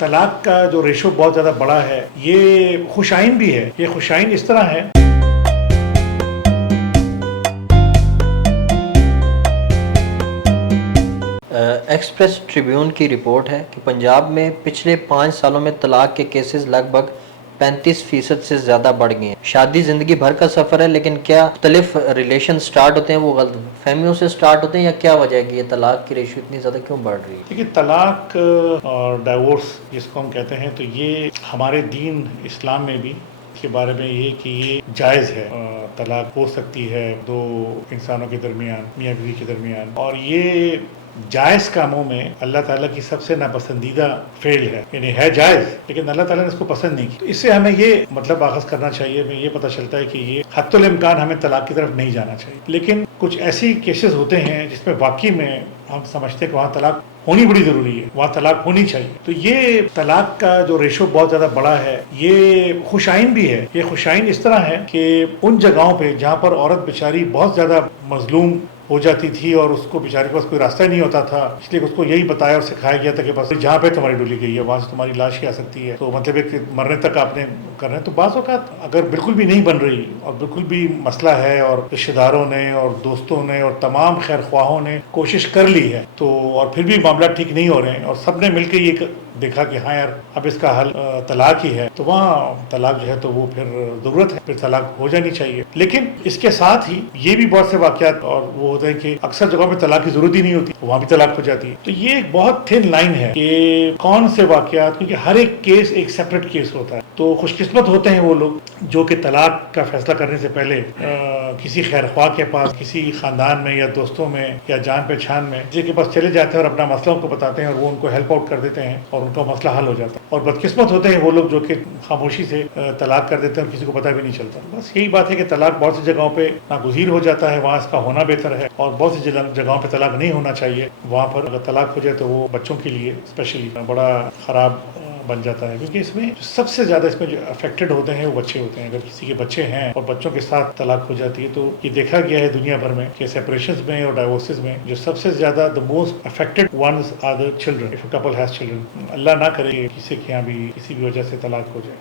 طلاق کا جو ریشو بہت زیادہ بڑا ہے، یہ خوش آئین بھی ہے. یہ خوش آئین اس طرح ہے ایکسپریس ٹریبیون کی رپورٹ ہے کہ پنجاب میں پچھلے 5 سالوں میں طلاق کے کیسز لگ بھگ 35% سے زیادہ بڑھ گئے ہیں. شادی زندگی بھر کا سفر ہے، لیکن کیا مختلف ریلیشن سٹارٹ ہوتے ہیں وہ غلط فہمیوں سے سٹارٹ ہوتے ہیں، یا کیا وجہ ہے کہ یہ طلاق کی ریشو اتنی زیادہ کیوں بڑھ رہی ہے؟ دیکھیے، طلاق اور ڈائیورس جس کو ہم کہتے ہیں، تو یہ ہمارے دین اسلام میں بھی اس کے بارے میں یہ کہ یہ جائز ہے. طلاق ہو سکتی ہے دو انسانوں کے درمیان، میاں بیوی کے درمیان، اور یہ جائز کاموں میں اللہ تعالیٰ کی سب سے ناپسندیدہ فعل ہے. یعنی ہے جائز لیکن اللہ تعالیٰ نے اس کو پسند نہیں کی. اس سے ہمیں یہ مطلب آغاز کرنا چاہیے، ہمیں یہ پتہ چلتا ہے کہ یہ حتی الامکان ہمیں طلاق کی طرف نہیں جانا چاہیے. لیکن کچھ ایسی کیسز ہوتے ہیں جس میں واقعی میں ہم سمجھتے ہیں کہ وہاں طلاق ہونی بڑی ضروری ہے، وہاں طلاق ہونی چاہیے. تو یہ طلاق کا جو ریشو بہت زیادہ بڑا ہے، یہ خوش آئین بھی ہے. یہ خوش آئین اس طرح ہے کہ ان جگہوں پہ جہاں پر عورت بیچاری بہت زیادہ مظلوم ہو جاتی تھی اور اس کو بیچارے کے پاس کوئی راستہ ہی نہیں ہوتا تھا، اس لیے اس کو یہی بتایا اور سکھایا گیا تھا کہ بس جہاں پہ تمہاری ڈولی گئی ہے وہاں سے تمہاری لاش ہی آ سکتی ہے، تو مطلب کہ مرنے تک آپ نے کرنا ہے. تو بعض اوقات اگر بالکل بھی نہیں بن رہی اور بالکل بھی مسئلہ ہے اور رشتہ داروں نے اور دوستوں نے اور تمام خیر خواہوں نے کوشش کر لی ہے، تو اور پھر بھی معاملات ٹھیک نہیں ہو رہے ہیں اور سب نے مل کے یہ دیکھا کہ ہاں یار اب اس کا حل طلاق ہی ہے، تو وہاں طلاق جو ہے تو وہ پھر ضرورت ہے، پھر طلاق ہو جانی چاہیے. لیکن اس کے ساتھ ہی یہ بھی بہت سے واقعات اور وہ ہوتے ہیں کہ اکثر جگہوں پہ طلاق کی ضرورت ہی نہیں ہوتی، وہاں بھی طلاق ہو جاتی ہے. تو یہ ایک بہت تھن لائن ہے کہ کون سے واقعات، کیونکہ ہر ایک کیس ایک سیپریٹ کیس ہوتا ہے. تو خوش قسمت ہوتے ہیں وہ لوگ جو کہ طلاق کا فیصلہ کرنے سے پہلے کسی خیر خواہ کے پاس، کسی خاندان میں یا دوستوں میں یا جان پہچان میں جن کے پاس چلے جاتے ہیں اور اپنا مسئلہ ان کو بتاتے ہیں اور وہ ان کو ہیلپ آؤٹ کر دیتے ہیں اور ان کا مسئلہ حل ہو جاتا ہے. اور بدقسمت ہوتے ہیں وہ لوگ جو کہ خاموشی سے طلاق کر دیتے ہیں اور کسی کو پتہ بھی نہیں چلتا. بس یہی بات ہے کہ طلاق بہت سی جگہوں پہ ناگزیر ہو جاتا ہے، وہاں اس کا ہونا بہتر ہے، اور بہت سی جگہوں پہ طلاق نہیں ہونا چاہیے. وہاں پر اگر طلاق ہو جائے تو وہ بچوں کے لیے اسپیشلی بڑا خراب بن جاتا ہے، کیونکہ اس میں سب سے زیادہ اس میں جو افیکٹڈ ہوتے ہیں وہ بچے ہوتے ہیں. اگر کسی کے بچے ہیں اور بچوں کے ساتھ طلاق ہو جاتی ہے تو یہ دیکھا گیا ہے دنیا بھر میں کہ سیپریشنز میں اور ڈائیورسز میں جو سب سے زیادہ the most affected ones are the children if a couple has children. اللہ نہ کرے کسی کے یہاں بھی کسی بھی وجہ سے طلاق ہو جائے.